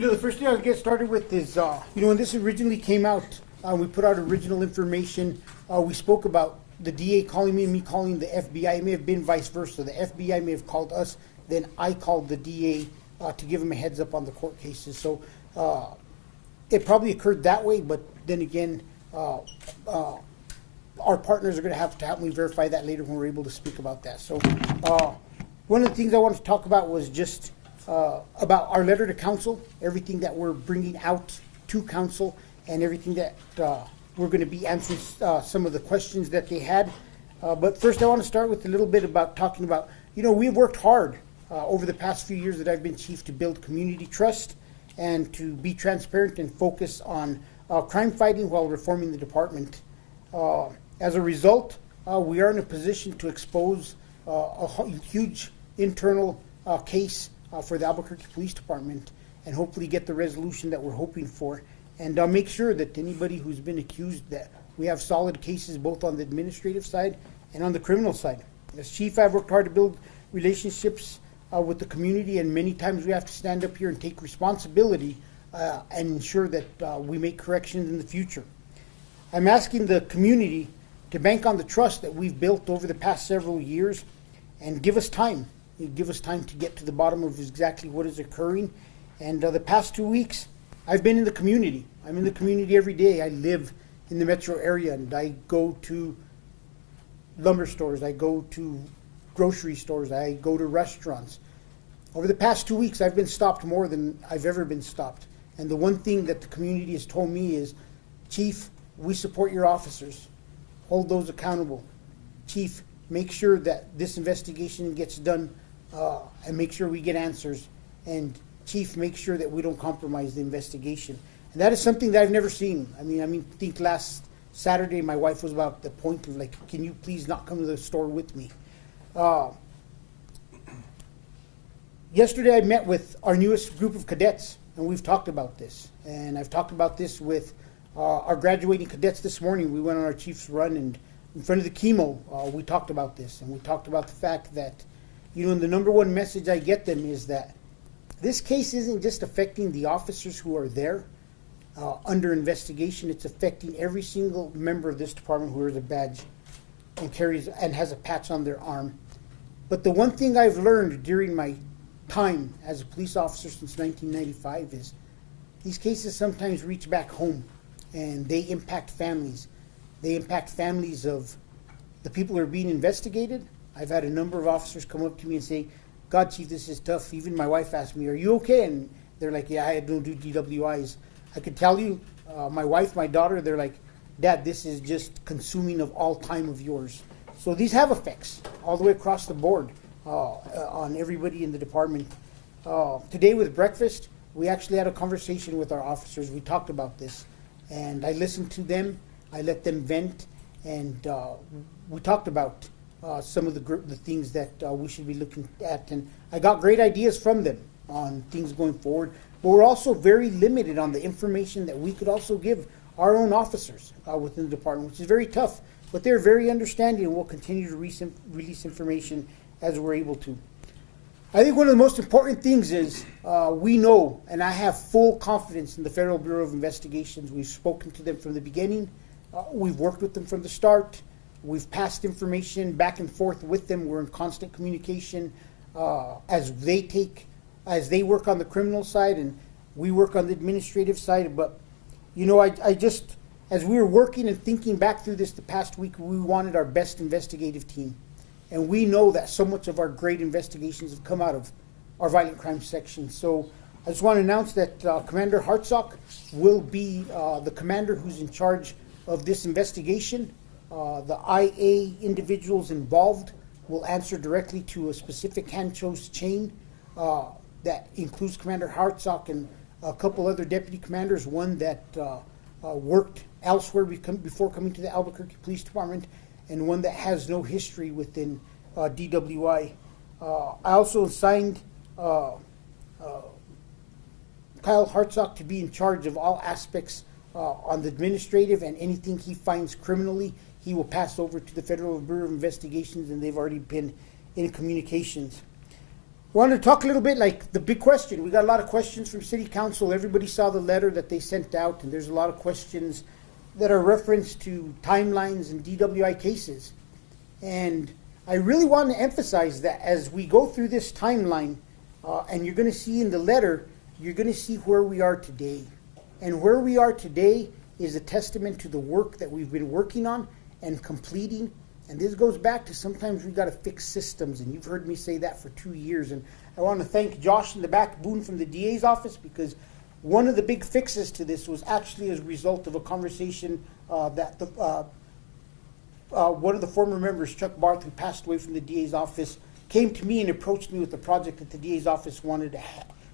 The first thing I'll get started with is, when this originally came out, we put out original information. We spoke about the DA calling me and me calling the FBI. It may have been vice versa. The FBI may have called us, then I called the DA to give him a heads up on the court cases. So it probably occurred that way, but then again, our partners are going to have to help me verify that later when we're able to speak about that. So one of the things I wanted to talk about was just about our letter to council, everything that we're bringing out to council, and everything that we're going to be answering some of the questions that they had. But first I want to start with a little bit about talking about, we've worked hard over the past few years that I've been chief to build community trust and to be transparent and focus on crime fighting while reforming the department. As a result, we are in a position to expose a huge internal case for the Albuquerque Police Department and hopefully get the resolution that we're hoping for. And make sure that anybody who's been accused, that we have solid cases both on the administrative side and on the criminal side. As chief, I've worked hard to build relationships with the community, and many times we have to stand up here and take responsibility and ensure that we make corrections in the future. I'm asking the community to bank on the trust that we've built over the past several years and give us time. Give us time to get to the bottom of exactly what is occurring. And the past 2 weeks, I've been in the community. I'm in the community every day. I live in the metro area, and I go to lumber stores. I go to grocery stores. I go to restaurants. Over the past 2 weeks, I've been stopped more than I've ever been stopped. And the one thing that the community has told me is, Chief, we support your officers. Hold those accountable. Chief, make sure that this investigation gets done and make sure we get answers. And Chief, make sure that we don't compromise the investigation. And that is something that I've never seen. I think last Saturday my wife was about the point of like, can you please not come to the store with me? Yesterday I met with our newest group of cadets, and we've talked about this. And I've talked about this with our graduating cadets this morning. We went on our chief's run, and in front of the chemo, we talked about this. And we talked about the fact that, the number one message I get them is that this case isn't just affecting the officers who are there under investigation. It's affecting every single member of this department who wears a badge and carries and has a patch on their arm. But the one thing I've learned during my time as a police officer since 1995 is these cases sometimes reach back home, and they impact families. They impact families of the people who are being investigated. I've had a number of officers come up to me and say, God, Chief, this is tough. Even my wife asked me, are you okay? And they're like, yeah, I don't do DWIs. I could tell you, my wife, my daughter, they're like, Dad, this is just consuming of all time of yours. So these have effects all the way across the board on everybody in the department. Today with breakfast, we actually had a conversation with our officers. We talked about this, and I listened to them. I let them vent, and we talked about some of the things that we should be looking at. And I got great ideas from them on things going forward. But we're also very limited on the information that we could also give our own officers within the department, which is very tough. But they're very understanding, and we'll continue to release information as we're able to. I think one of the most important things is we know, and I have full confidence in the Federal Bureau of Investigations. We've spoken to them from the beginning. We've worked with them from the start. We've passed information back and forth with them. We're in constant communication as they work on the criminal side and we work on the administrative side. But, I just, as we were working and thinking back through this the past week, we wanted our best investigative team. And we know that so much of our great investigations have come out of our violent crime section. So I just want to announce that Commander Hartsock will be the commander who's in charge of this investigation. The IA individuals involved will answer directly to a specific hand-chose chain that includes Commander Hartsock and a couple other deputy commanders, one that worked elsewhere before coming to the Albuquerque Police Department, and one that has no history within DWI. I also assigned Kyle Hartsock to be in charge of all aspects on the administrative, and anything he finds criminally, he will pass over to the Federal Bureau of Investigations, and they've already been in communications. wanted to talk a little bit like the big question. We got a lot of questions from City Council. Everybody saw the letter that they sent out, and there's a lot of questions that are referenced to timelines and DWI cases. And I really want to emphasize that as we go through this timeline, and you're going to see in the letter, you're going to see where we are today. And where we are today is a testament to the work that we've been working on and completing. And this goes back to sometimes we got to fix systems, and you've heard me say that for 2 years. And I want to thank Josh in the back, Boone from the DA's office, because one of the big fixes to this was actually as a result of a conversation that one of the former members, Chuck Barth, who passed away from the DA's office, came to me and approached me with a project that the DA's office wanted to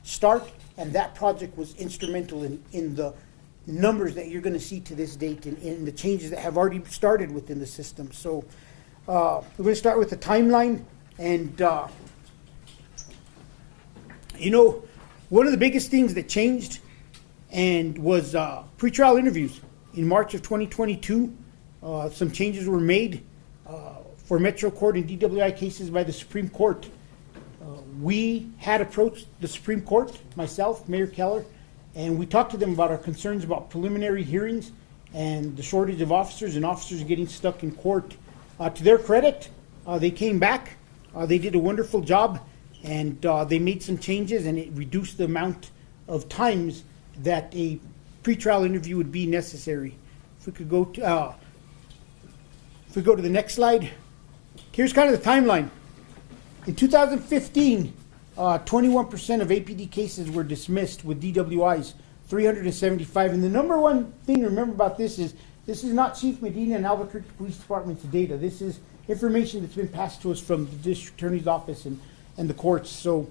start, and that project was instrumental in the numbers that you're going to see to this date and in the changes that have already started within the system. So we're going to start with the timeline. And, you know, one of the biggest things that changed and was pretrial interviews. In March of 2022, some changes were made for Metro Court and DWI cases by the Supreme Court. We had approached the Supreme Court, myself, Mayor Keller, and we talked to them about our concerns about preliminary hearings and the shortage of officers and officers getting stuck in court. To their credit, they came back. They did a wonderful job, and they made some changes, and it reduced the amount of times that a pretrial interview would be necessary. If we could go to, the next slide. Here's kind of the timeline. In 2015, 21% of APD cases were dismissed with DWIs, 375. And the number one thing to remember about this is not Chief Medina and Albuquerque Police Department's data. This is information that's been passed to us from the District Attorney's Office and the courts. So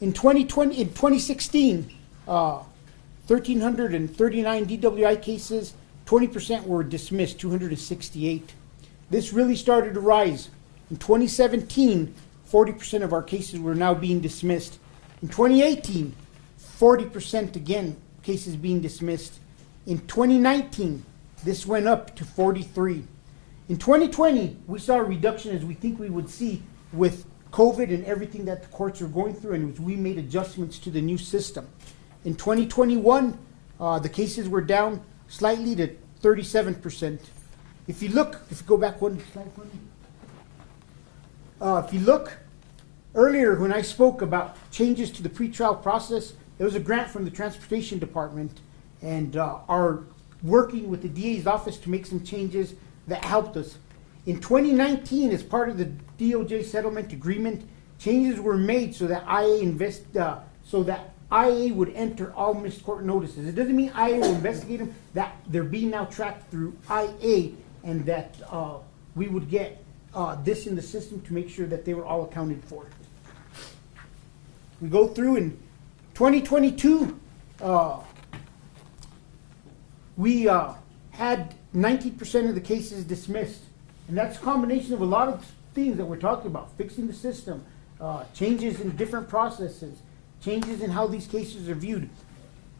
in 2016, 1,339 DWI cases, 20% were dismissed, 268. This really started to rise. In 2017, 40% of our cases were now being dismissed. In 2018, 40% again, cases being dismissed. In 2019, this went up to 43. In 2020, we saw a reduction, as we think we would see with COVID and everything that the courts are going through, and we made adjustments to the new system. In 2021, the cases were down slightly to 37%. If you go back one slide for me. If you look, earlier when I spoke about changes to the pretrial process, there was a grant from the Transportation Department, and are working with the DA's office to make some changes that helped us. In 2019, as part of the DOJ settlement agreement, changes were made so that IA would enter all missed court notices. It doesn't mean IA will investigate them, that they're being now tracked through IA, and that we would get this in the system to make sure that they were all accounted for. We go through in 2022, we had 19% of the cases dismissed. And that's a combination of a lot of things that we're talking about: fixing the system, changes in different processes, changes in how these cases are viewed.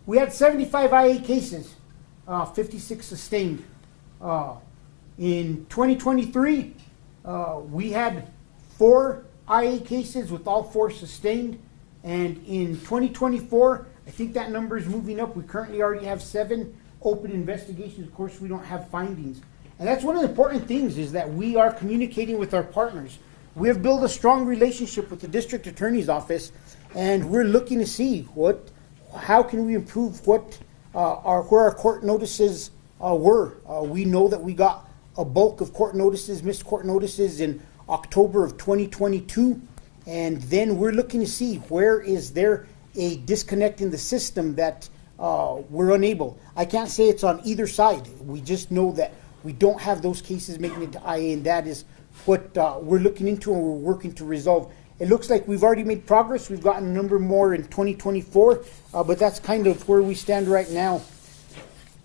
We had 75 IA cases, 56 sustained. In 2023, we had 4 IA cases with all 4 sustained. And in 2024, I think that number is moving up. We currently already have 7 open investigations. Of course, we don't have findings. And that's one of the important things, is that we are communicating with our partners. We have built a strong relationship with the District Attorney's Office, and we're looking to see how can we improve where our court notices were. We know that we got a bulk of court notices, missed court notices in October of 2022, and then we're looking to see where is there a disconnect in the system that we're unable. I can't say it's on either side. We just know that we don't have those cases making it to IA, and that is what we're looking into and we're working to resolve. It looks like we've already made progress. We've gotten a number more in 2024, but that's kind of where we stand right now.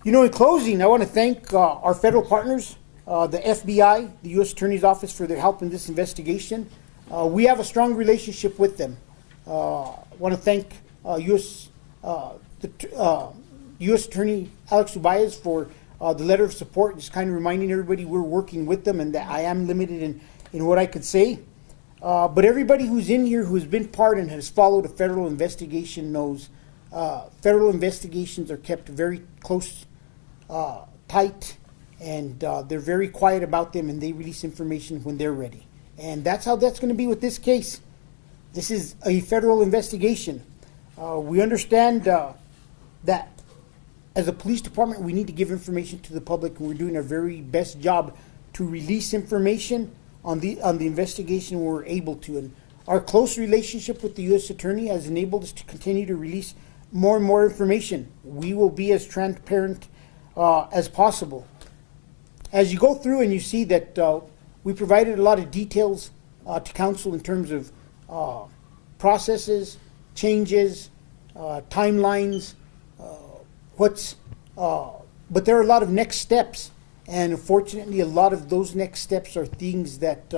You know, in closing, I want to thank our federal partners, the FBI, the U.S. Attorney's Office, for their help in this investigation. We have a strong relationship with them. I want to thank U.S. Attorney Alex Ubaez for the letter of support, just kind of reminding everybody we're working with them and that I am limited in what I could say. But everybody who's in here who's been part and has followed a federal investigation knows federal investigations are kept very close, tight, and they're very quiet about them, and they release information when they're ready. And that's how that's going to be with this case. This is a federal investigation. We understand that as a police department, we need to give information to the public, and we're doing our very best job to release information on the investigation when we're able to. And our close relationship with the U.S. Attorney has enabled us to continue to release more and more information. We will be as transparent as possible. As you go through and you see that we provided a lot of details to council in terms of processes, changes, timelines, but there are a lot of next steps, and unfortunately a lot of those next steps are things that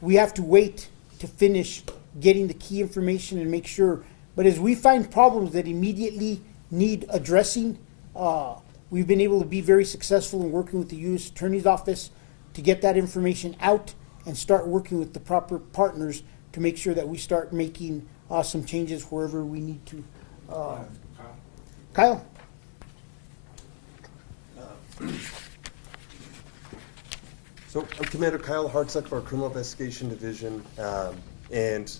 we have to wait to finish getting the key information and make sure. But as we find problems that immediately need addressing, we've been able to be very successful in working with the U.S. Attorney's Office to get that information out and start working with the proper partners to make sure that we start making some changes wherever we need to. Kyle? So I'm Commander Kyle Hartsuck of our Criminal Investigation Division, and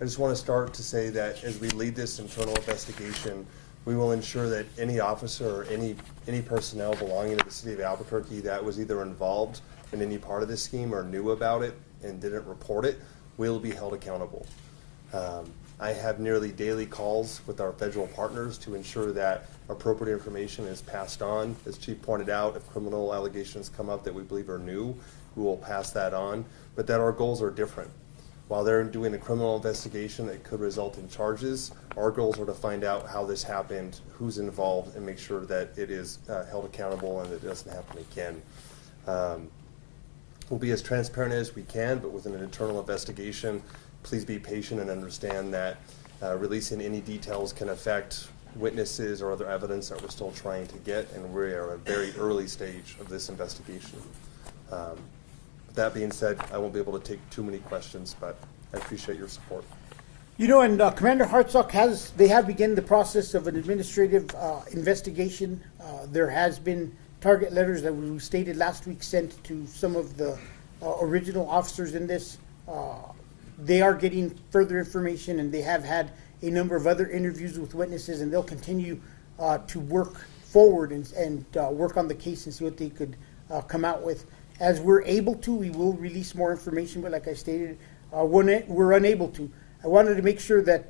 I just want to start to say that as we lead this internal investigation, we will ensure that any officer or any personnel belonging to the city of Albuquerque that was either involved in any part of this scheme or knew about it and didn't report it will be held accountable. I have nearly daily calls with our federal partners to ensure that appropriate information is passed on. As Chief pointed out, if criminal allegations come up that we believe are new, we will pass that on, but that our goals are different. While they're doing a criminal investigation that could result in charges, our goals are to find out how this happened, who's involved, and make sure that it is held accountable and that it doesn't happen again. We'll be as transparent as we can, but within an internal investigation, please be patient and understand that releasing any details can affect witnesses or other evidence that we're still trying to get, and we are at a very early stage of this investigation. That being said, I won't be able to take too many questions, but I appreciate your support. You know, and Commander Hartsock they have begun the process of an administrative investigation. There has been target letters that we stated last week sent to some of the original officers in this. They are getting further information, and they have had a number of other interviews with witnesses, and they'll continue to work forward and work on the case and see what they could come out with. As we're able to, we will release more information, but like I stated, we're unable to. I wanted to make sure that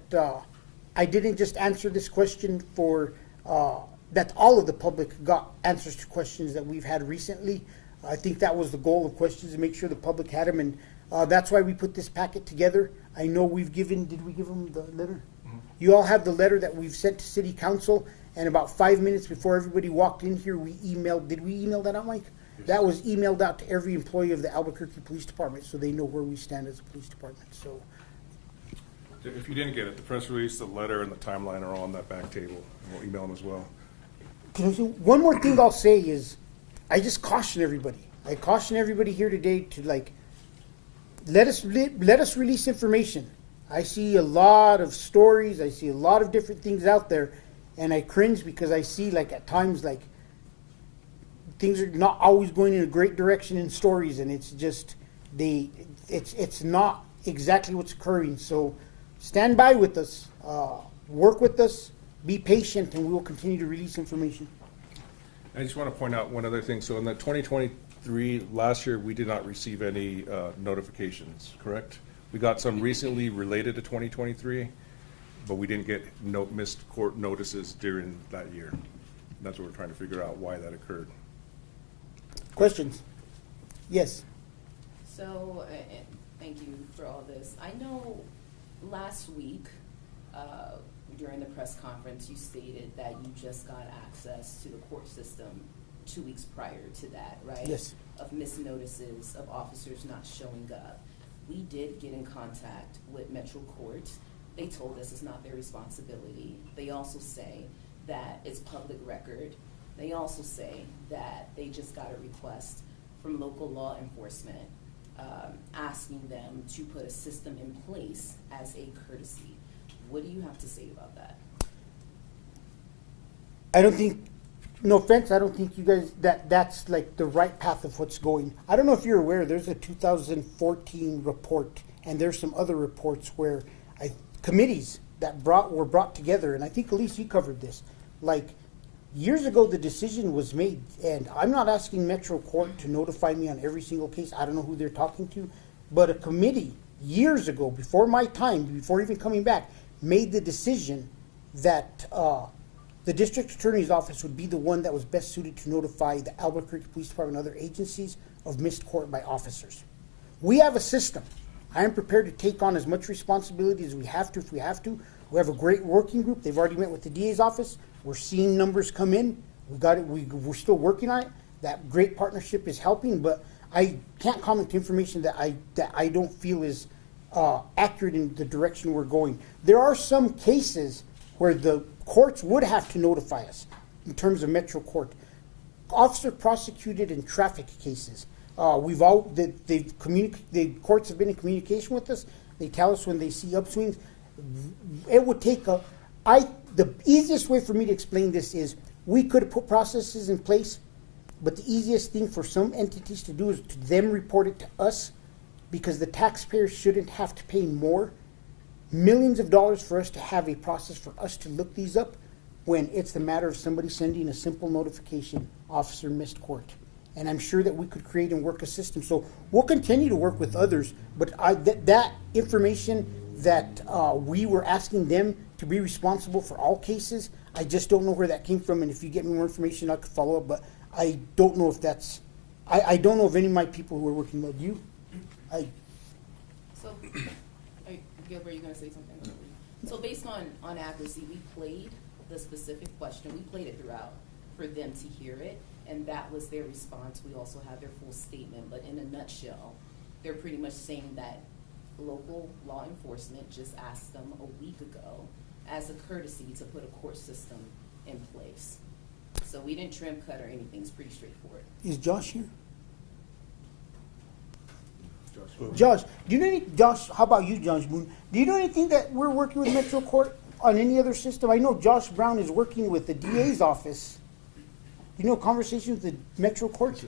I didn't just answer this question for that all of the public got answers to questions that we've had recently. I think that was the goal of questions, to make sure the public had them, and that's why we put this packet together. I know did we give them the letter? Mm-hmm. You all have the letter that we've sent to City Council, and about 5 minutes before everybody walked in here, did we email that out, Mike? Yes. That was emailed out to every employee of the Albuquerque Police Department, so they know where we stand as a police department. So, if you didn't get it, the press release, the letter, and the timeline are all on that back table, and we'll email them as well. One more thing I'll say is, I just caution everybody. I caution everybody here today to let us release information. I see a lot of stories. I see a lot of different things out there, and I cringe because I see at times things are not always going in a great direction in stories, and it's just it's not exactly what's occurring. So stand by with us, work with us, be patient, and we will continue to release information. I just want to point out one other thing. So in the 2023, last year, we did not receive any notifications, correct? We got some recently related to 2023, but we didn't get missed court notices during that year. That's what we're trying to figure out, why that occurred. Questions? Yes. So, thank you for all this. I know last week, during the press conference, you stated that you just got access to the court system 2 weeks prior to that, right? Yes. Of missed notices of officers not showing up. We did get in contact with Metro Court. They told us it's not their responsibility. They also say that it's public record. They also say that they just got a request from local law enforcement asking them to put a system in place as a courtesy. What do you have to say about that? I don't think, no offense, I don't think you guys, that's like the right path of what's going. I don't know if you're aware, there's a 2014 report, and there's some other reports where committees that were brought together, and I think Elise, you covered this. Like, years ago, the decision was made, and I'm not asking Metro Court to notify me on every single case. I don't know who they're talking to, but a committee years ago, before my time, before even coming back, made the decision that the district attorney's office would be the one that was best suited to notify the Albuquerque Police Department and other agencies of missed court by officers. We have a system. I am prepared to take on as much responsibility as we have to if we have to. We have a great working group. They've already met with the DA's office. We're seeing numbers come in. We got it. We're still working on it. That great partnership is helping, but I can't comment to information that I don't feel is accurate in the direction we're going. There are some cases where the courts would have to notify us in terms of Metro Court. Officer prosecuted in traffic cases. The courts have been in communication with us. They tell us when they see upswings. It would take the easiest way for me to explain this is we could have put processes in place, but the easiest thing for some entities to do is to them report it to us, because the taxpayers shouldn't have to pay millions of dollars for us to have a process for us to look these up, when it's the matter of somebody sending a simple notification, officer missed court. And I'm sure that we could create and work a system. So we'll continue to work with others, but that information that we were asking them to be responsible for all cases, I just don't know where that came from. And if you get me more information, I could follow up, but I don't know if that's, I don't know of any of my people who are working with you. So, Gilbert, are you going to say something? So based on accuracy, we played the specific question. We played it throughout for them to hear it, and that was their response. We also have their full statement, but in a nutshell, they're pretty much saying that local law enforcement just asked them a week ago as a courtesy to put a court system in place. So we didn't trim, cut, or anything. It's pretty straightforward. Is Josh here? Josh, do you know any, Josh, how about you, Josh Boone? Do you know anything that we're working with Metro Court on any other system? I know Josh Brown is working with the DA's office. Do you know conversation with the Metro Court?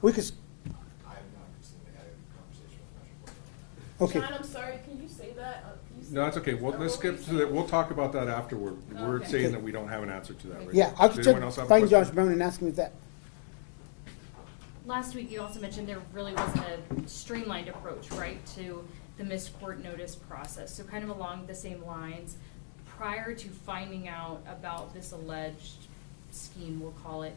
We could. I have not recently had a conversation with Metro Court. Okay. John, I'm sorry. Can you say that? Can you say No, it's okay. Well, let's skip to that. We'll talk about that afterward. We're Okay. saying that we don't have an answer to that right Yeah, now. I Does could anyone else have a find question? Josh Brown and ask him if that. Last week, you also mentioned there really wasn't a streamlined approach, right, to the missed court notice process. So kind of along the same lines, prior to finding out about this alleged scheme, we'll call it,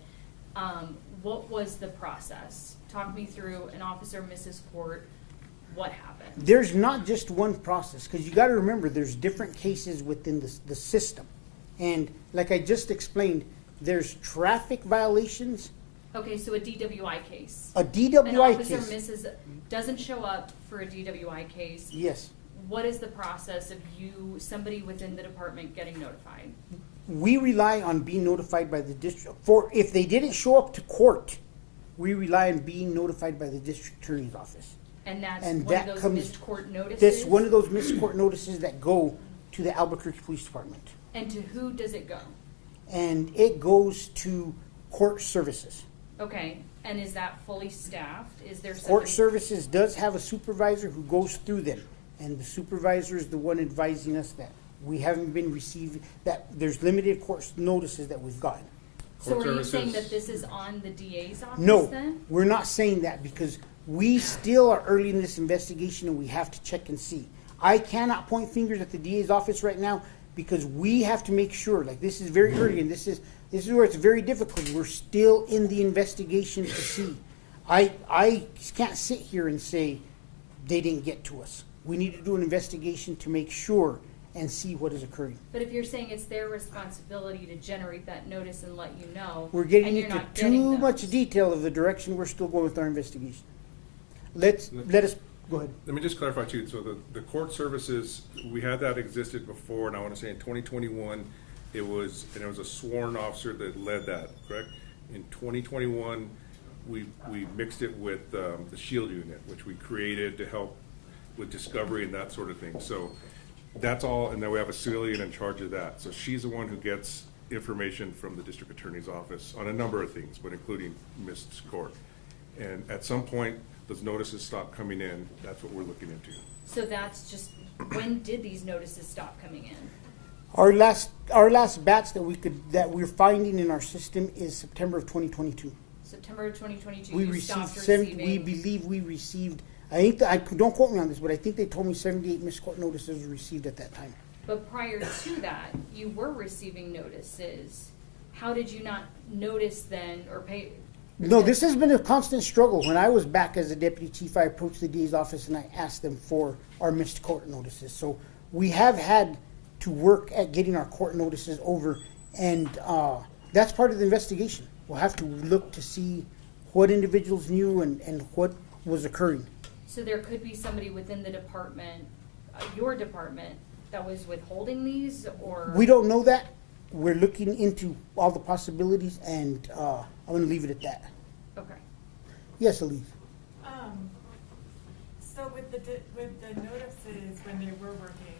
what was the process? Talk me through an officer misses court, what happened? There's not just one process, because you got to remember there's different cases within the system. And like I just explained, there's traffic violations. Okay, so a DWI case. A An DWI officer case. doesn't show up for a DWI case. Yes. What is the process of somebody within the department getting notified? We rely on being notified by the district. If they didn't show up to court, we rely on being notified by the district attorney's office. And that's And one that of those comes- missed court notices? This one of those missed court notices that go to the Albuquerque Police Department. And to who does it go? And it goes to court services. Okay, and is that fully staffed? Is there somebody? Court services does have a supervisor who goes through them. And the supervisor is the one advising us that we haven't been receiving, that there's limited court notices that we've gotten. So Court are you saying services- that this is on the DA's office No, then? we're not saying that, because we still are early in this investigation and we have to check and see. I cannot point fingers at the DA's office right now, because we have to make sure, like, this is very early, and this is where it's very difficult. We're still in the investigation to see. I can't sit here and say they didn't get to us. We need to do an investigation to make sure and see what is occurring. But if you're saying it's their responsibility to generate that notice and let you know, We're getting and you're into not getting too those. much detail of the direction we're still going with our investigation. Let us, go ahead. Let me just clarify too, so the court services, we had that existed before, and I wanna say in 2021, it was a sworn officer that led that, correct? In 2021, we mixed it with the SHIELD unit, which we created to help with discovery and that sort of thing. So that's all, and then we have a civilian in charge of that. So she's the one who gets information from the district attorney's office on a number of things, but including missed court. And at some point, those notices stop coming in. That's what we're looking into. So that's just, when did these notices stop coming in? Our last batch that we're finding in our system is September of 2022. September of 2022, We you received stopped 70, receiving. we believe we received, I think, don't quote me on this, but I think they told me 78 missed court notices were received at that time. But prior to that, you were receiving notices. How did you not notice then or pay? No, this has been a constant struggle. When I was back as a deputy chief, I approached the DA's office and I asked them for our missed court notices. So we have had to work at getting our court notices over, and that's part of the investigation. We'll have to look to see what individuals knew and what was occurring. So there could be somebody within the department, your department, that was withholding these, or? We don't know that. We're looking into all the possibilities, and I'm going to leave it at that. Okay. Yes, Elise. So with the notices when they were working,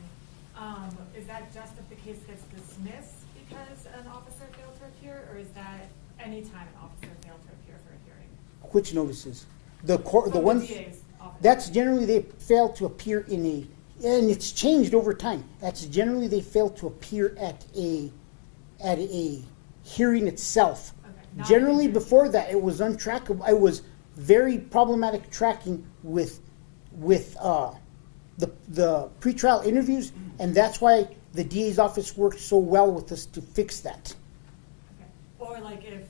is that just if the case gets dismissed because an officer failed to appear, or is that any time an officer failed to appear for a hearing? Which notices? The court, the From ones. DA's office. That's generally they fail to appear in a, and it's changed over time. That's generally they fail to appear at a hearing itself. Okay, not Generally, an interview. before that, it was untrackable. It was very problematic tracking with the pretrial interviews, and that's why the DA's office worked so well with us to fix that. Okay. Or like if,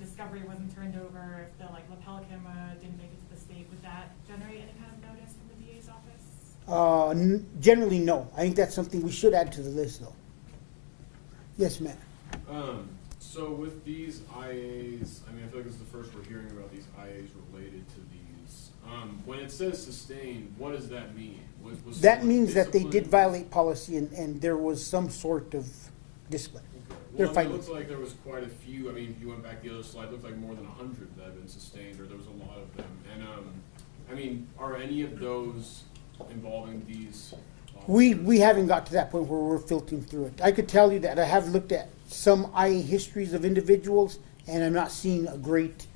discovery wasn't turned over, if the lapel camera didn't make it to the state, would that generate any kind of notice from the DA's office? Generally, no. I think that's something we should add to the list, though. Yes, ma'am. So with these IAs, I feel like this is the first we're hearing about these IAs related to these. When it says sustained, what does that mean? Was That someone means that they did disciplined? violate policy and there was some sort of discipline. Okay. They're Well, it fighting. looks like there was quite a few. If you went back the other slide, it looked like more than 100 that have been sustained, or there was a lot of them. And are any of those involving these? We haven't got to that point where we're filtering through it. I could tell you that I have looked at some IA histories of individuals, and I'm not seeing a great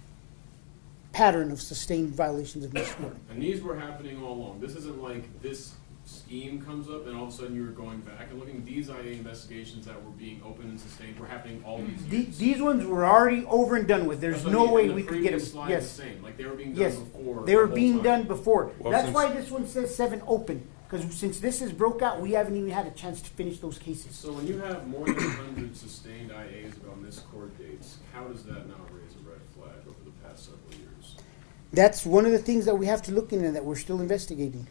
pattern of sustained violations of this court. And these were happening all along. This isn't like this scheme comes up and all of a sudden you were going back and looking. These IA investigations that were being opened and sustained were happening all these years. These ones were already over and done with. There's That's what I no mean, way and the we could get them. previous slide Yes. was the same. Like they were being done Yes, before. they were the whole being time. done before. Well, That's since- why this one says 7 open, because since this is broke out, we haven't even had a chance to finish those cases. So when you have more than 100 sustained IAs about missed court dates, how does that not raise a red flag over the past several years? That's one of the things that we have to look into that we're still investigating.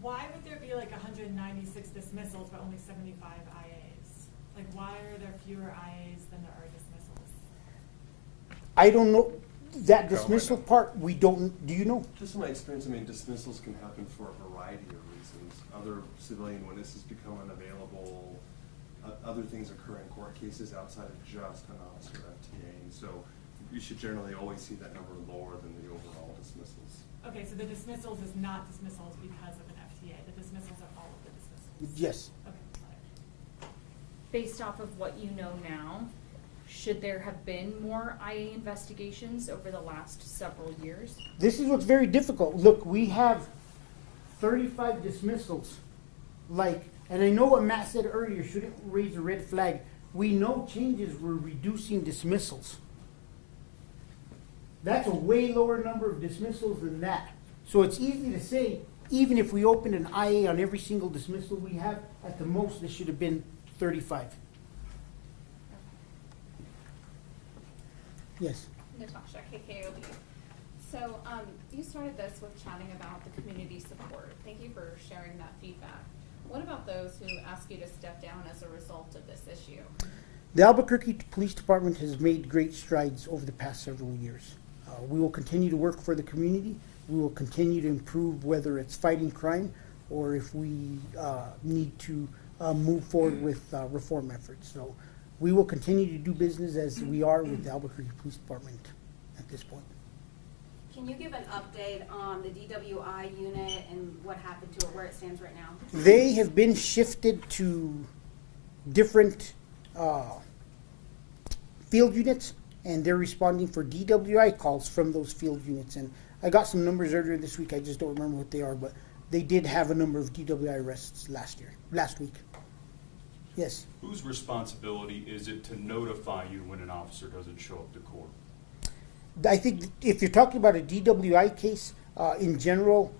Why would there be 196 dismissals but only 75 IAs? Why are there fewer IAs than there are dismissals? I don't know, that Kyle might dismissal know. part, we don't, do you know? Just in my experience, dismissals can happen for a variety of reasons. Other civilian witnesses become unavailable. Other things occur in court cases outside of just an officer FTA. And so you should generally always see that number lower than the overall dismissals. Okay, so the dismissals is not dismissals because of an FTA. The dismissals are all of the dismissals. Yes. Okay, got it. Based off of what you know now, should there have been more IA investigations over the last several years? This is what's very difficult. Look, we have 35 dismissals. And I know what Matt said earlier, shouldn't raise a red flag. We know changes were reducing dismissals. That's a way lower number of dismissals than that. So it's easy to say, even if we opened an IA on every single dismissal we have, at the most, this should have been 35. Yes. Natasha, KKOB. So you started this with chatting about the community support. Thank you for sharing that feedback. What about those who ask you to step down as a result of this issue? The Albuquerque Police Department has made great strides over the past several years. We will continue to work for the community. We will continue to improve, whether it's fighting crime or if we need to move forward with reform efforts. So we will continue to do business as we are with the Albuquerque Police Department. at this point. Can you give an update on the DWI unit and what happened to it, where it stands right now? They have been shifted to different field units, and they're responding for DWI calls from those field units. And I got some numbers earlier this week. I just don't remember what they are, but they did have a number of DWI arrests last week. Yes. Whose responsibility is it to notify you when an officer doesn't show up to court? I think if you're talking about a DWI case, in general,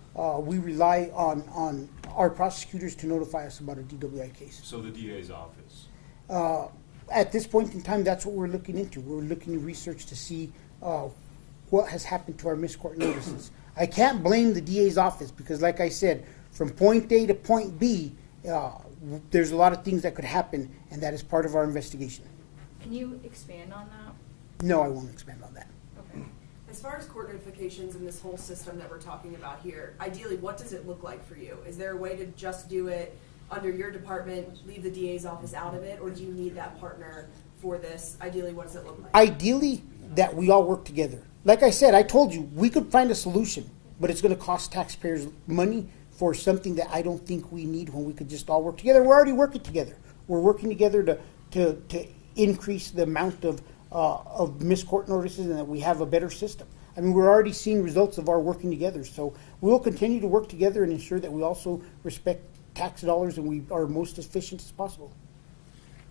we rely on our prosecutors to notify us about a DWI case. So the DA's office? At this point in time, that's what we're looking into. We're looking to research to see what has happened to our missed court notices. I can't blame the DA's office because, like I said, from point A to point B, there's a lot of things that could happen, and that is part of our investigation. Can you expand on that? No, I won't expand on that. Okay. As far as court notifications and this whole system that we're talking about here, ideally, what does it look like for you? Is there a way to just do it under your department, leave the DA's office out of it, or do you need that partner for this? Ideally, what does it look like? Ideally, that we all work together. Like I said, I told you, we could find a solution, but it's going to cost taxpayers money for something that I don't think we need when we could just all work together. We're already working together. We're working together to increase the amount of missed court notices and that we have a better system. I mean, we're already seeing results of our working together. So we'll continue to work together and ensure that we also respect tax dollars and we are most efficient as possible.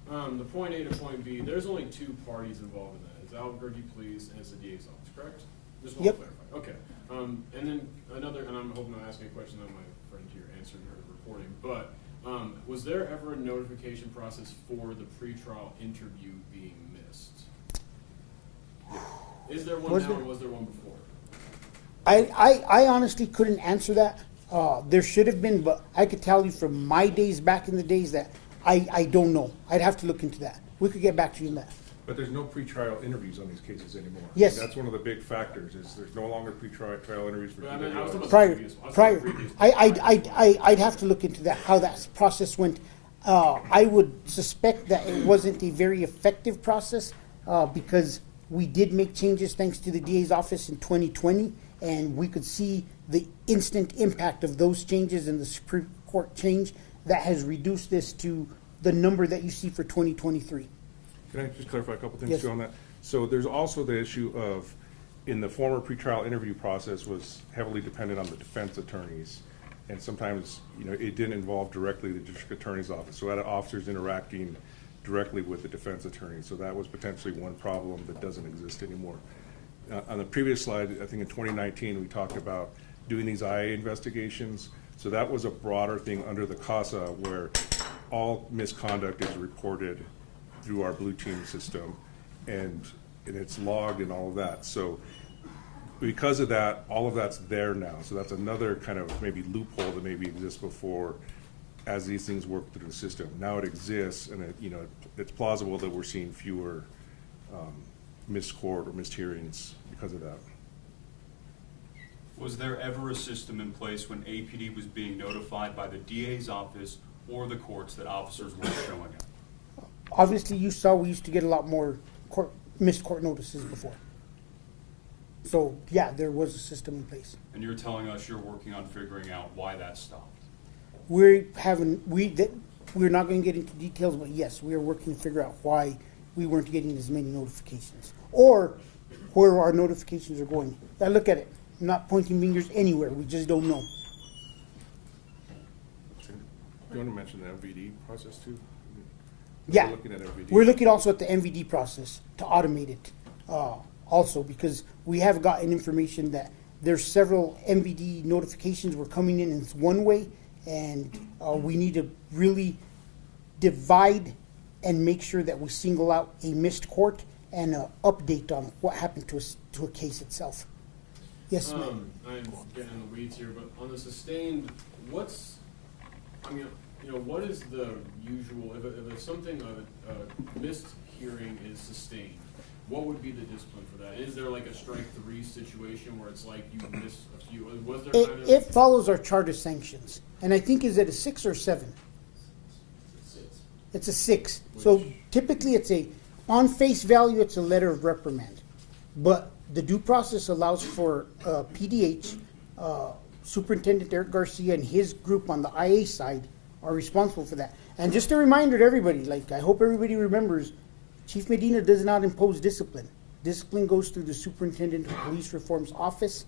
The point A to point B, there's only two parties involved in that. It's Albuquerque Police and it's the DA's office, correct? Just want Yep. to clarify. Okay. And then another, and I'm hoping I'm asking a question that my friend here answered in her reporting, but was there ever a notification process for the pretrial interview being missed? Is there one now or was there one before? I honestly couldn't answer that. There should have been, but I could tell you from my days back in the days that I don't know. I'd have to look into that. We could get back to you on that. But there's no pretrial interviews on these cases anymore. Yes. And that's one of the big factors, is there's no longer pretrial interviews for But I mean, I was talking DWI. about Prior, the previous- I was talking about the previous- I'd have to look into that, how that process went. I would suspect that it wasn't a very effective process, because we did make changes thanks to the DA's office in 2020, and we could see the instant impact of those changes and the Supreme Court change that has reduced this to the number that you see for 2023. Can I just clarify a couple things Yes. too on that? So there's also the issue of, in the former pretrial interview process was heavily dependent on the defense attorneys. And sometimes, it didn't involve directly the district attorney's office. So I had officers interacting directly with the defense attorney. So that was potentially one problem that doesn't exist anymore. On the previous slide, I think in 2019, we talked about doing these IA investigations. So that was a broader thing under the CASA where all misconduct is reported through our blue team system and it's logged and all of that. So because of that, all of that's there now. So that's another kind of maybe loophole that maybe exists before as these things work through the system. Now it exists and it's plausible that we're seeing fewer missed court or missed hearings because of that. Was there ever a system in place when APD was being notified by the DA's office or the courts that officers weren't showing up? Obviously, you saw we used to get a lot more missed court notices before. So, yeah, there was a system in place. And you're telling us you're working on figuring out why that stopped? We're not going to get into details, but yes, we are working to figure out why we weren't getting as many notifications or where our notifications are going. Now look at it. I'm not pointing fingers anywhere. We just don't know. Do you want to mention the MVD process too? Yeah, We're looking at MVD. we're looking also at the MVD process to automate it also because we have gotten information that there's several MVD notifications were coming in it's one way, and we need to really divide and make sure that we single out a missed court and an update on what happened to a case itself. Yes, ma'am. I'm getting in the weeds here, but on the sustained, what is the usual, if something, a missed hearing is sustained, what would be the discipline for that? Is there like a strike 3 situation where it's like you missed a few, was there kind of? It follows our chart of sanctions, and I think is it a 6 or 7? It's a 6. So typically it's on face value, it's a letter of reprimand. But the due process allows for PDH, Superintendent Eric Garcia and his group on the IA side are responsible for that. And just a reminder to everybody, like I hope everybody remembers, Chief Medina does not impose discipline. Discipline goes through the Superintendent of Police Reform's office,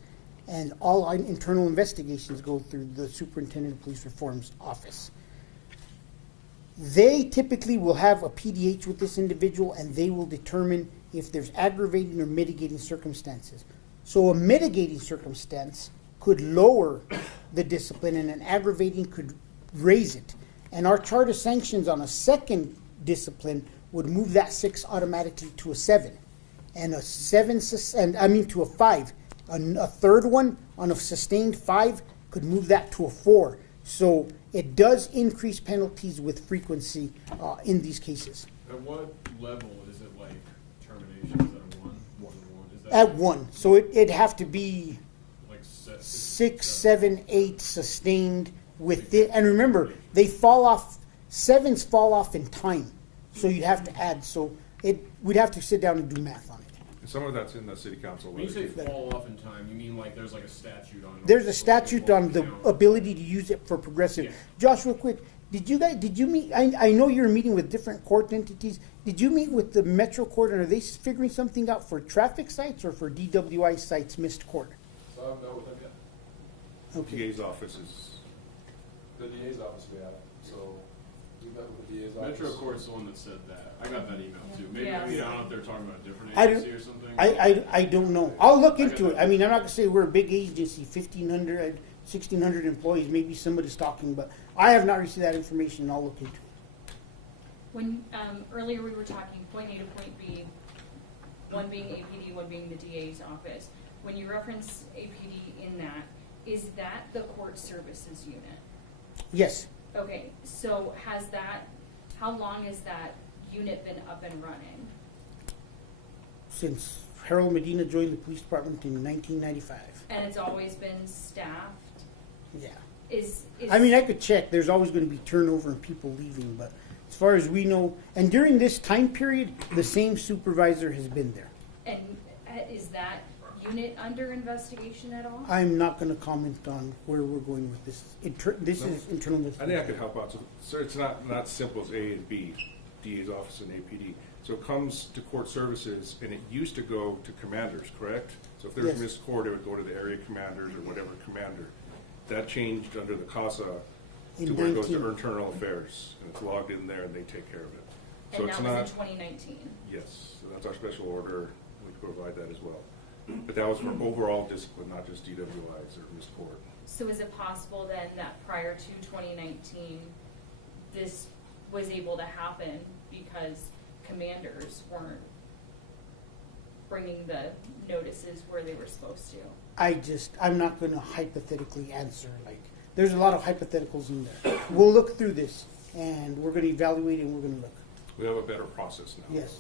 and all internal investigations go through the Superintendent of Police Reform's office. They typically will have a PDH with this individual, and they will determine if there's aggravating or mitigating circumstances. So a mitigating circumstance could lower the discipline, and an aggravating could raise it. And our chart of sanctions on a second discipline would move that 6 automatically to a 7, and a 7 to a 5. A third one on a sustained 5 could move that to a 4. So it does increase penalties with frequency in these cases. At what level is it like termination? Is that a 1? Is that At 1, so it'd have to be like 6, 7, 8 sustained with it. And remember, they fall off. 7s fall off in time, so you'd have to add. So we'd have to sit down and do math on it. Some of that's in the city council. When you say letter. fall off in time, you mean like there's like a statute on it? There's a statute on the ability to use it for progressive. Yeah. Josh, real quick, did you meet? I know you're meeting with different court entities. Did you meet with the Metro Court, and are they figuring something out for traffic sites or for DWI sites missed court? So I've met with them yet. Okay. DA's office is, The DA's office we have, so we met with the DA's office. Metro Court's the one that said that. I got that email too. Maybe, Yeah. I don't know if they're talking about a different I don't- agency or something. I don't know. I'll look into it. I mean, I'm not gonna say we're a big agency, 1,500, 1,600 employees. Maybe somebody's talking, but I have not received that information, and I'll look into it. When, earlier we were talking point A to point B, one being APD, one being the DA's office. When you reference APD in that, is that the court services unit? Yes, Okay, so how long has that unit been up and running? since Harold Medina joined the police department in 1995. And it's always been staffed? Yeah. Is I mean, I could check. There's always going to be turnover and people leaving, but as far as we know, and during this time period, the same supervisor has been there. And is that unit under investigation at all? I'm not going to comment on where we're going with this. This is internal I investigation. think I could help out. So, sir, it's not simple as A and B, DA's office and APD. So it comes to court services, and it used to go to commanders, correct? So if there's Yes. missed court, it would go to the area commanders or whatever commander. That changed under the CASA to In where it goes 19. to internal affairs, and it's logged in there, and they take care of it. So And it's that not. was in 2019? Yes, so that's our special order. We can provide that as well. But that was for overall discipline, not just DWIs or missed court. So is it possible then that prior to 2019, this was able to happen because commanders weren't bringing the notices where they were supposed to? I'm not going to hypothetically answer. Like, there's a lot of hypotheticals in there. We'll look through this, and we're going to evaluate, and we're going to look. We have a better process now. Yes.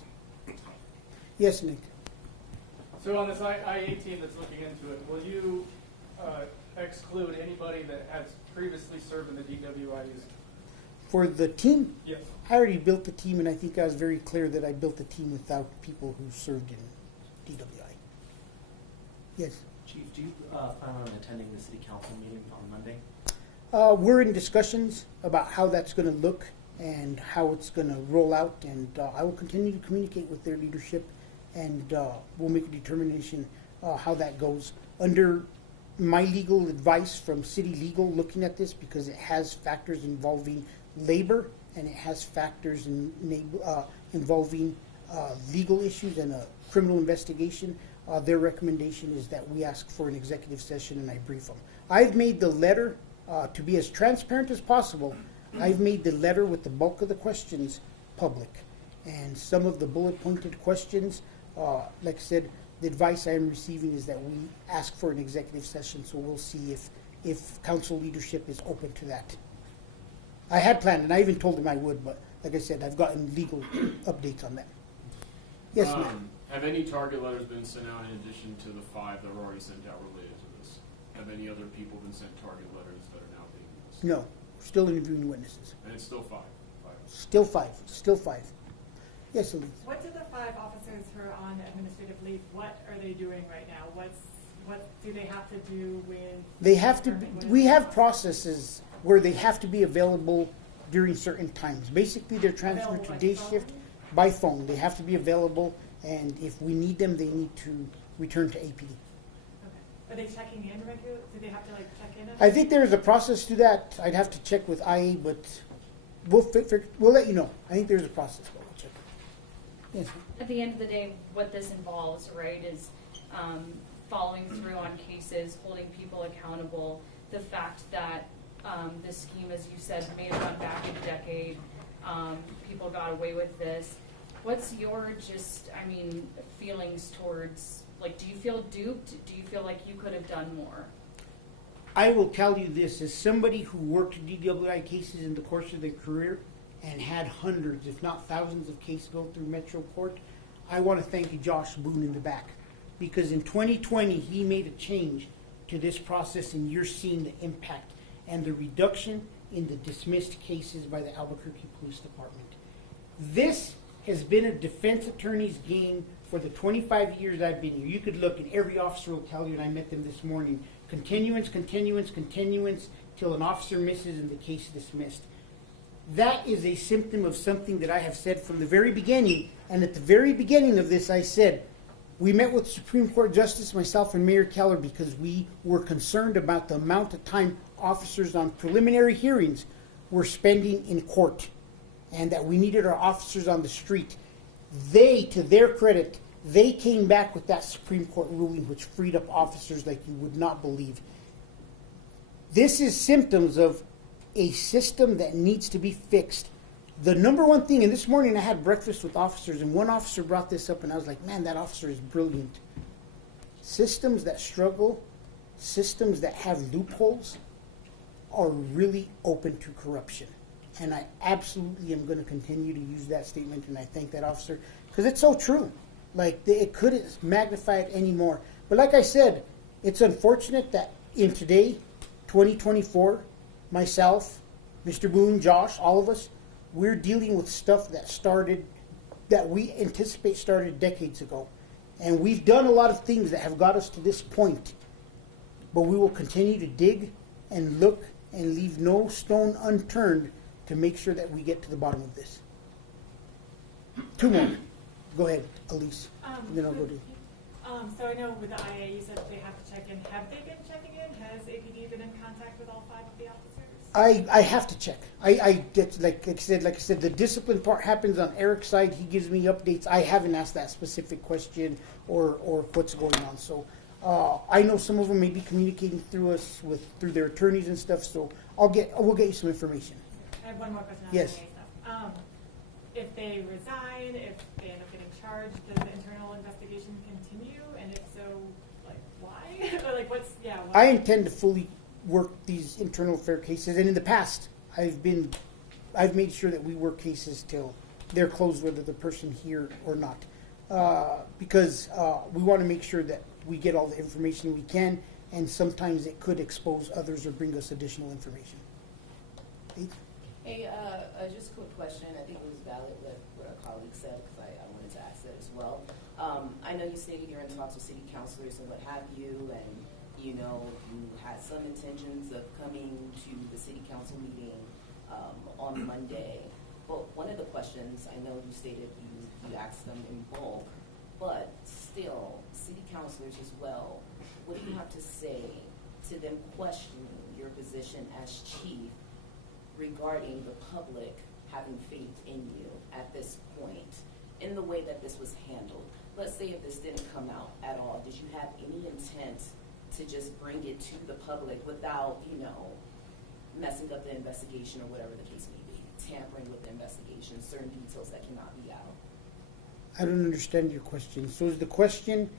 Yes, Nick. So on this IA team that's looking into it, will you exclude anybody that has previously served in the DWIs? For the team, Yes. I already built the team, and I think I was very clear that I built the team without people who served in DWI. Yes. Chief, do you plan on attending the city council meeting on Monday? We're in discussions about how that's going to look and how it's going to roll out, and I will continue to communicate with their leadership, and we'll make a determination how that goes. Under my legal advice from city legal looking at this, because it has factors involving labor and it has factors involving legal issues and a criminal investigation, their recommendation is that we ask for an executive session and I brief them. I've made the letter to be as transparent as possible. I've made the letter with the bulk of the questions public, and some of the bullet pointed questions, like I said, the advice I am receiving is that we ask for an executive session, so we'll see if council leadership is open to that. I had planned, and I even told them I would, but like I said, I've gotten legal updates on that. Yes, ma'am. Have any target letters been sent out in addition to the 5 that were already sent out related to this? Have any other people been sent target letters that are now being listed? No, still interviewing witnesses. And it's still 5. Still five. Yes, Elise. What do the 5 officers who are on administrative leave, what are they doing right now? What do they have to do with? They have to, we have processes where they have to be available during certain times. Basically, they're transferred to Available by day phone? shift by phone. They have to be available, and if we need them, they need to return to APD. Okay. Are they checking in regularly? Do they have to check in? I think there is a process to that. I'd have to check with IA, but we'll let you know. I think there's a process, but we'll check. Yes. At the end of the day, what this involves, right, is following through on cases, holding people accountable. The fact that this scheme, as you said, may have gone back a decade, people got away with this. What's your feelings towards, do you feel duped? Do you feel like you could have done more? I will tell you this, as somebody who worked DWI cases in the course of their career and had hundreds, if not thousands of cases go through Metro Court, I want to thank Josh Boone in the back. Because in 2020, he made a change to this process, and you're seeing the impact and the reduction in the dismissed cases by the Albuquerque Police Department. This has been a defense attorney's game for the 25 years I've been here. You could look, and every officer will tell you, and I met them this morning, continuance, continuance, continuance, till an officer misses and the case is dismissed. That is a symptom of something that I have said from the very beginning, and at the very beginning of this I said, we met with Supreme Court Justice, myself and Mayor Keller, because we were concerned about the amount of time officers on preliminary hearings were spending in court, and that we needed our officers on the street. They, to their credit, they came back with that Supreme Court ruling which freed up officers like you would not believe. This is symptoms of a system that needs to be fixed. The number one thing, and this morning I had breakfast with officers, and one officer brought this up, and I was like, man, that officer is brilliant. Systems that struggle, systems that have loopholes, are really open to corruption. And I absolutely am going to continue to use that statement, and I thank that officer, because it's so true. It couldn't magnify it anymore. But like I said, it's unfortunate that in today, 2024, myself, Mr. Boone, Josh, all of us, we're dealing with stuff that we anticipate started decades ago. And we've done a lot of things that have got us to this point. But we will continue to dig and look and leave no stone unturned to make sure that we get to the bottom of this. 2 more. Go ahead, Elise. Then I'll go to you. So I know with the IA, you said they have to check in. Have they been checking in? Has APD been in contact with all 5 of the officers? I have to check. I get like I said, the discipline part happens on Eric's side. He gives me updates. I haven't asked that specific question or what's going on. So I know some of them may be communicating through us through their attorneys and stuff. So we'll get you some information. I have one more question on Yes. IA stuff. If they resign, if they end up getting charged, does the internal investigation continue? And if so, why? Or why? I intend to fully work these internal affair cases, and in the past, I've made sure that we work cases till they're closed, whether the person here or not, because we want to make sure that we get all the information we can, and sometimes it could expose others or bring us additional information. Hey, just a quick question. I think it was valid what our colleague said, because I wanted to ask that as well. I know you stated you're in talks with city councilors and what have you, and you had some intentions of coming to the city council meeting on Monday. But one of the questions, I know you stated you asked them in bulk, but still, city councilors as well, what do you have to say to them questioning your position as chief regarding the public having faith in you at this point, in the way that this was handled? Let's say if this didn't come out at all, did you have any intent to just bring it to the public without, messing up the investigation or whatever the case may be, tampering with the investigation, certain details that cannot be out? I don't understand your question. So is the question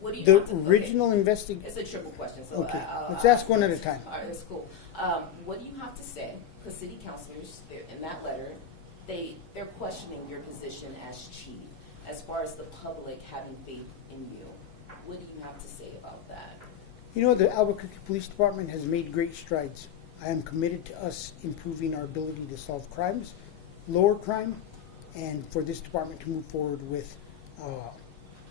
What do you the have to, original investigation? It's a triple question. So Okay, let's ask one at a time. All right, that's cool. What do you have to say? Because city councilors, in that letter, they're questioning your position as chief, as far as the public having faith in you. What do you have to say about that? The Albuquerque Police Department has made great strides. I am committed to us improving our ability to solve crimes, lower crime, and for this department to move forward with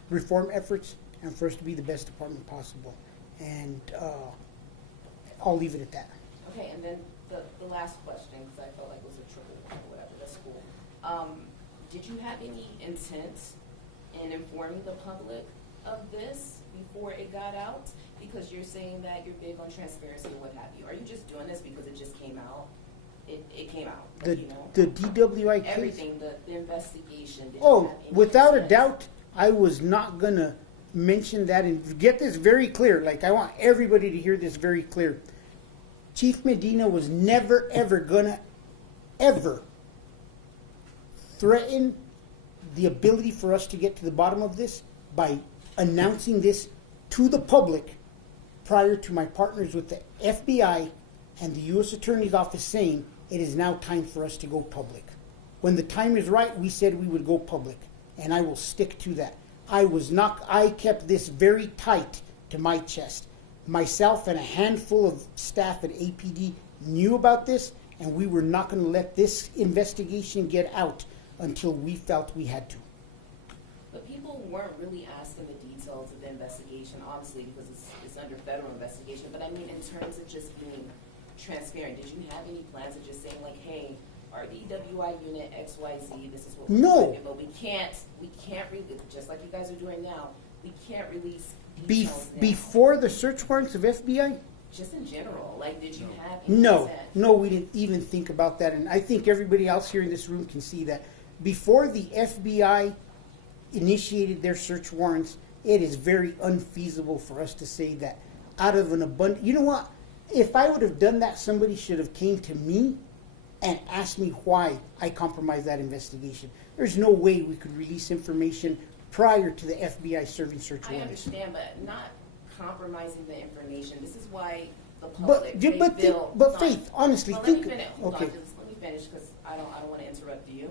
reform efforts and for us to be the best department possible. And I'll leave it at that. Okay, and then the last question, because I felt like it was a triple one or whatever, that's cool. Did you have any intent in informing the public of this before it got out? Because you're saying that you're big on transparency and what have you. Are you just doing this because it just came out? It came out, The, you know? the DWI case. Everything, the investigation. Did you Oh, have any without a intent? doubt, I was not gonna mention that, and get this very clear. Like, I want everybody to hear this very clear. Chief Medina was never, ever gonna, ever threaten the ability for us to get to the bottom of this by announcing this to the public prior to my partners with the FBI and the U.S. Attorney's Office saying it is now time for us to go public. When the time is right, we said we would go public, and I will stick to that. I kept this very tight to my chest. Myself and a handful of staff at APD knew about this, and we were not going to let this investigation get out until we felt we had to. But people weren't really asking the details of the investigation, obviously, because it's under federal investigation. But I mean, in terms of just being transparent, did you have any plans of just saying, like, hey, our DWI unit XYZ, this is what we're No. doing, but we can't release, just like you guys are doing now, we can't release details now. Before the search warrants of FBI? Just in general, like, did you have any No, intent? no, we didn't even think about that. And I think everybody else here in this room can see that. Before the FBI initiated their search warrants, it is very unfeasible for us to say that out of an abundance. You know what? If I would have done that, somebody should have came to me and asked me why I compromised that investigation. There's no way we could release information prior to the FBI serving search I warrants. understand, but not compromising the information. This is why the public, But, they but, feel, but Faith, honestly, well, think. let me finish. Hold Okay. on, just let me finish because I don't want to interrupt you.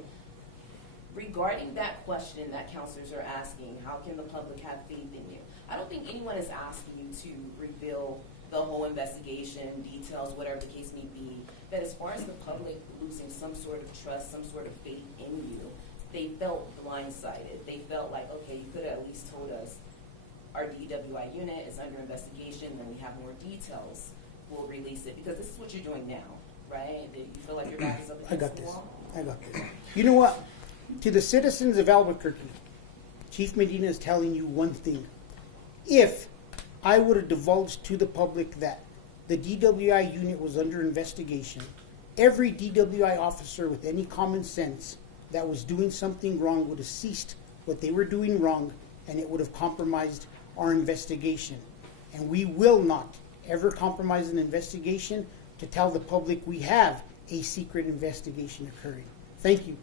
Regarding that question that counselors are asking, how can the public have faith in you? I don't think anyone is asking you to reveal the whole investigation, details, whatever the case may be. But as far as the public losing some sort of trust, some sort of faith in you, they felt blindsided. They felt like, okay, you could have at least told us our DWI unit is under investigation, and we have more details. We'll release it because this is what you're doing now, right? That you feel like your back is up I against got the this. wall. I got this. You know what? To the citizens of Albuquerque, Chief Medina is telling you one thing. If I would have divulged to the public that the DWI unit was under investigation, every DWI officer with any common sense that was doing something wrong would have ceased what they were doing wrong, and it would have compromised our investigation. And we will not ever compromise an investigation to tell the public we have a secret investigation occurring. Thank you.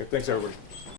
Okay, thanks, everybody.